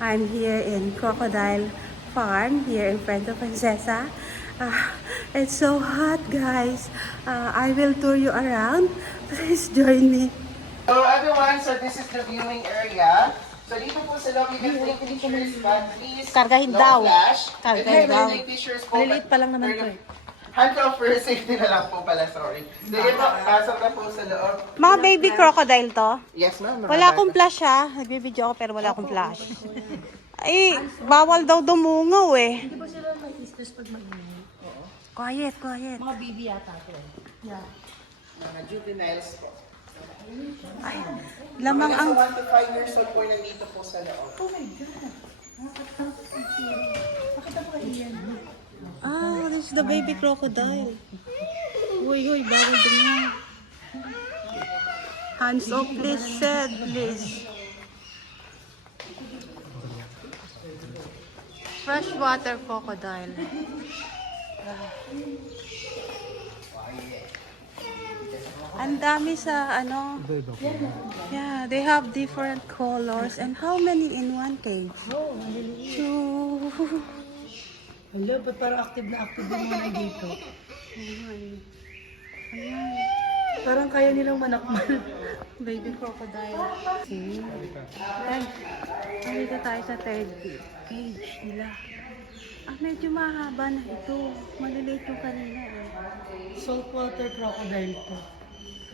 I'm here in Crocodile Farm here in Puerto Princesa. It's so hot, guys. I will tour you around. Please join me. Hello everyone, so this is the viewing area. So dito po sa lobby, you can take pictures, but please, Kargahin no daw. flash. Kargahin And daw. take pictures po. Maliliit pa lang naman to eh. Hand off for safety na lang po pala, sorry. Sige po, pasok na po sa loob. Mga baby crocodile to. Yes ma'am. Wala akong flash ha. Nagbibideo ako pero wala akong flash. Ay, bawal daw dumungaw eh. Hindi ba sila may istres pag mag-inay? Oo. Quiet, quiet. Mga baby yata to. Yeah. Mga juveniles po. Ay, lamang ang... Mga 1 to 5 years old po nandito po sa loob. Oh my God. Bakit ako iyan? Ah, this is the baby crocodile. Uy, bawal dumungaw. Hands off, please, said, please. Freshwater crocodile. Ang dami sa ano. Yeah, they have different colors. And how many in one cage? Oo, maliliit. Two. Hala, ba't parang active na active yung mga dito? Ayan. Parang kaya nilang manakmal. Baby crocodile. See? Then, nandito tayo sa third cage nila. Medyo mahaba na ito. Maliliit yung kanina eh. Saltwater crocodile to.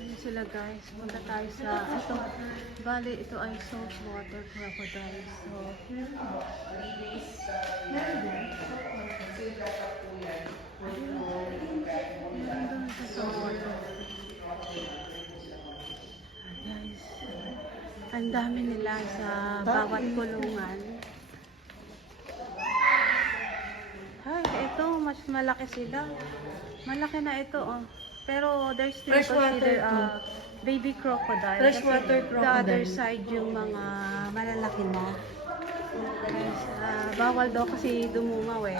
Ano sila guys? Punta tayo sa ito. Bali, ito ay saltwater crocodile. So, nandun sa saltwater. Guys, ang dami nila sa bawat kulungan. Ay, ito, mas malaki sila. Malaki na ito, oh. Pero they're still Freshwater considered baby crocodile. Freshwater Kasi crocodile. the other side yung mga malalaki na. Guys, bawal daw kasi dumungaw eh.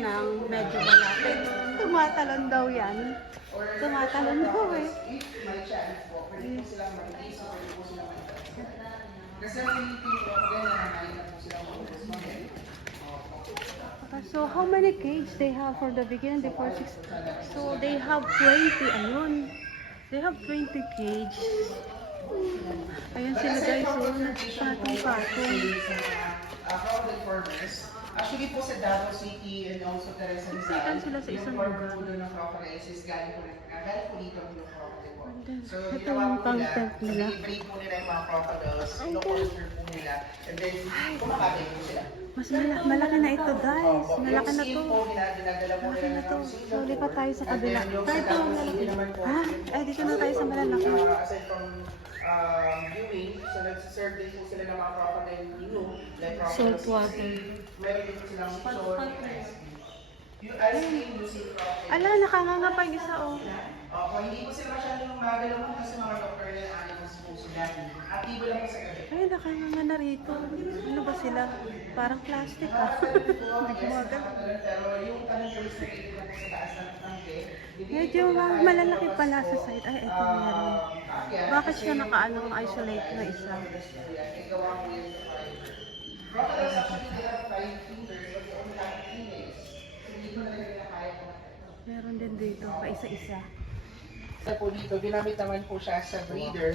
Nang medyo malapit. Tumatalon daw yan. Tumatalon daw eh. Kasi ang po na po sila So, how many cage they have for the beginning before 6? So, they have 20. Ayun. They have 20 cage. Ayun sila guys. So, patong-patong. Crocodile farmers. Actually po sa Davao City and also the Rizal Siksikan sila sa isang lugar. po ng crocodiles is galing po dito ang crocodile po. So, Ito ginawa yung po pang-tent nila. Binibreed po nila yung mga crocodiles. Ino-culture po nila. And then, kumakatay po sila. Mas malaki na ito guys. Malaki na to. Dinadala po Malaki nila na to. ng So, lipat tayo sa kabila. Tayo po, malaki naman po. Ha? Ay, dito na tayo sa malalaki. Aside from viewing, so nagsiserve din po sila ng mga crocodile inom. Like crocodile Saltwater. meron din po silang short. Yung ice cream, yung sea crocodile. Ala, nakanganga pa yung isa oh. Kung hindi po sila masyadong magalaw po kasi mga doctor na animals po sila. Activo lang po sa gabi. Ay, nakanganga na rito. Ano ba sila? Parang plastic ah. Nagmagal. Pero yung tanong po is nakikita po sa taas ng tangke. Medyo malalaki pala sa side. Ay, ito meron. Bakit siya naka-isolate na isa? Gawa po yun sa fire. Crocodiles actually they have 5 fingers but they only have 3 legs. So hindi ko na nila kaya po. Meron din dito, pa isa-isa. Po dito, ginamit naman po siya sa breeder.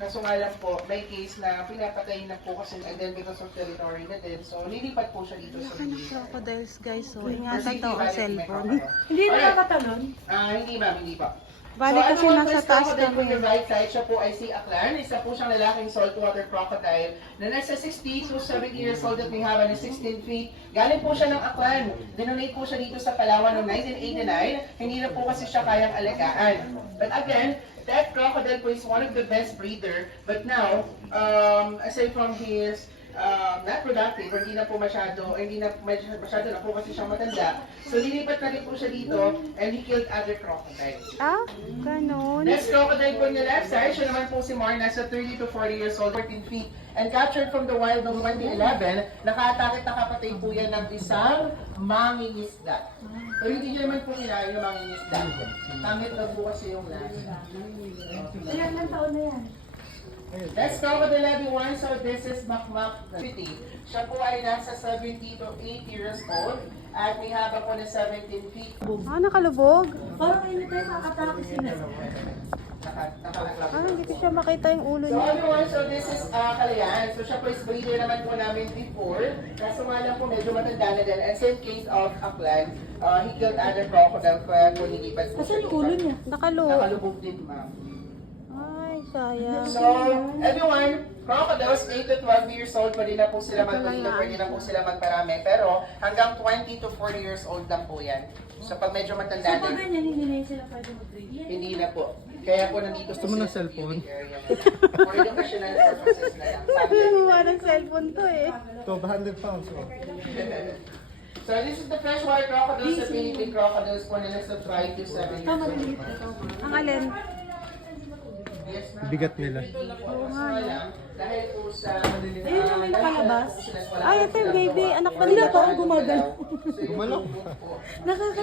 Kaso nga lang po, may case na pinapatay na po kasi again because of territory na din. So, lilipat po siya dito sa Laki ng breeder. crocodiles guys. So, ingatan daw ang cellphone. Hindi nakakatalon? Hindi ma'am, hindi pa. Bali kasi ano, nasa first taas crocodile po kami. yung right side, siya po ay si Aklan. Isa po siyang lalaking saltwater crocodile na nasa 60 to 70 years old at may haba ng 16 feet. Galing po siya ng Aklan. Dinonate po siya dito sa Palawan noong 1989. Hindi na po kasi siya kayang alagaan. But again, that crocodile po is one of the best breeder. But now, aside from his not productive, hindi na po masyado na po kasi siyang matanda. So lilipat na rin po siya dito and he killed other crocodiles. Ah, ganun. Next crocodile po niya left side, siya naman po si Mar, nasa 30 to 40 years old, 14 feet. And captured from the wild noong 2011, naka-atake at nakapatay po yan ng isang mangingisda. Pero hindi niya naman po kinain yung mangingisda. Pangit na po kasi yung lasa. Ilan ng taon na yan? Let's talk about the everyone. So this is Makmak City. Siya po ay nasa 70 to 80 years old. At may haba po na 17 feet. Ah, nakalubog. Parang hindi tayo nakatake sila. Ah, hindi ko siya makita yung ulo So niya. everyone, so this is Kalayan. So siya po is breeder naman po namin before. Kaso nga lang po medyo matanda na din. And same case of Aklan, he killed other crocodile kaya po nilipat po. Asan yung ulo niya? Nakalubog din, ma'am. Ay, sayang. So, everyone, crocodiles 8 to 12 years old, pwede na po sila magpahilog, pwede na po sila magparami. Pero hanggang 20 to 40 years old lang po yan. So pag medyo matanda Pag na, ganyan, hindi na sila pwede mag-breed. hindi na po. Kaya po nandito Gusto mo ng cellphone? For educational purposes na lang. Nakuha ng cellphone to eh. 100 pounds. Oh. So this is the freshwater crocodiles, the Philippine crocodiles po na nasa 5 to 7 years old. Ang alin? Yes, ma'am. Bigat nila. Oo nga, no? Dahil po sa... Ayun yung may nakalabas. Ay, ito yung baby. Anak ba Wala nila pa to? ako gumagalaw. Gumalaw.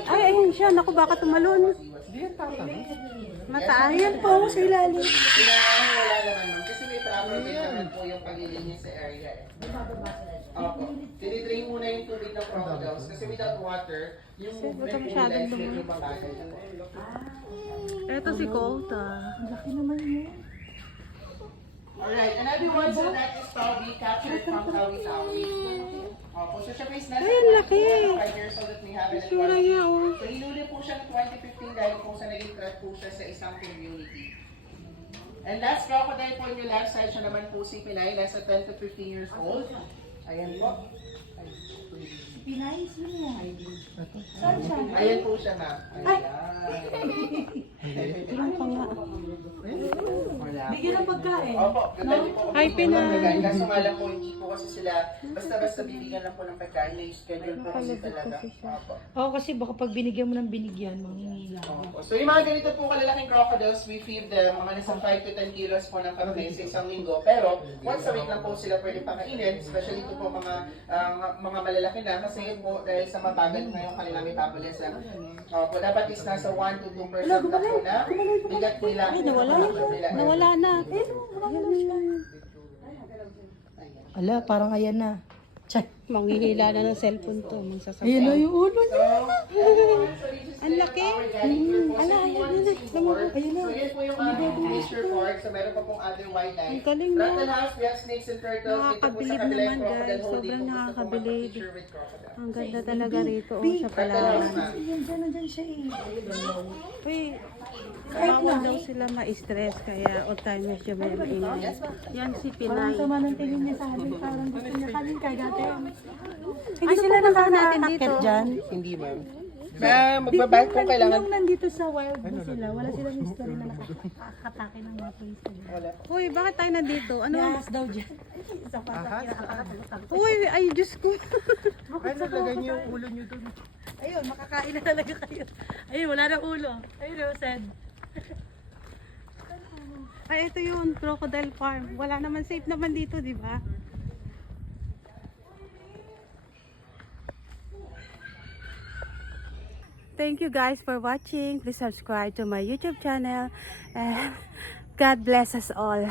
Ay, ayun siya. Naku, baka tumalon. Hindi yan tatanong. Mataas. Ayan po ako sa ilalim. Wala naman, ma'am. Kasi may proper din naman po yung paglilinis sa area. Opo. Tinidrain muna yung tubig ng crocodiles kasi without water, yung Kasi movement baka po masyadong nila is dumi. medyo babagal na po. Ito si Colta. Laki naman yun. Alright, and everyone, so that is Tawi captured from Tawi-Tawi. Opo, so siya guys, nasa Ay, ang laki. 5 years old at may habit at Sura niya, oh. So hinuli po siya ng 2015 dahil po sa naging threat po siya sa isang community. And last crocodile po in your left side, siya naman po si Pinay, nasa 10 to 15 years old. Ayan po. Pinay, sino yan? Saan siya? Ayan po siya, ma'am. Ayan. Ano pa nga? Wala. Bigyan ng pagkain. Opo, ganda niyo po. Ay, Pinay. Kaso nga lang po, hindi po kasi sila, basta-basta bibigyan lang po ng pagkain, may schedule po kasi talaga. Opo. Oo, kasi baka pag binigyan mo ng binigyan, mangingila. Opo. So yung mga ganito po kalalaking crocodiles, we feed them mga nasa 5 to 10 kilos po ng karne sa isang linggo. Pero once a week lang po sila pwede pakainin, especially ito po mga malalaki na kasi yun po dahil sa mabagal na yung kanilang metabolism. Opo, dapat is nasa 1 to 2% na po na bigat nila. Ay, nawala. Nawala na. Ala, parang ayan na. Check. Manghihila na ng cellphone to. Magsasabay. Ayan na yung ulo niya. Ang laki. Ala, ayun na. Ayun na. So yun po yung nature park. So meron pa pong other wildlife. Ang galing na. Rattle house, we have snakes and turtles. Dito po sa Nakakabilib kabila yung naman, crocodile guys. hole. Dito Sobrang po gusto po nakakabilib. magpa-picture with crocodile. Ang ganda talaga rito. Oh, sa Rattle house, palawan. ma'am. Ayan, dyan, nandyan siya eh. Uy, bawal daw sila ma-stress. Kaya all time medyo may maingay. Yan si Parang Pinay. sama ng tingin niya sa akin. Parang gusto niya kanin kagate. Hindi sila nakanatin dito. dyan? Hindi, ma'am. Ma'am, magbabalik po kailangan. Nung nandito sa wild na sila, wala silang history na nakakatake ng mga police. Wala. Uy, bakit tayo nandito? Ano? Yes, daw dyan. Isa pa sa kinakakatakutan. Uy, ay Diyos ko. Ay, nalagay niyo yung ulo niyo dun. Ayun, makakain na talaga kayo. Ayun, wala na ulo. Ayun, Rosed. Ay, ito yun, crocodile farm. Wala naman, safe naman dito, di ba? Thank you guys for watching. Please subscribe to my YouTube channel. And God bless us all.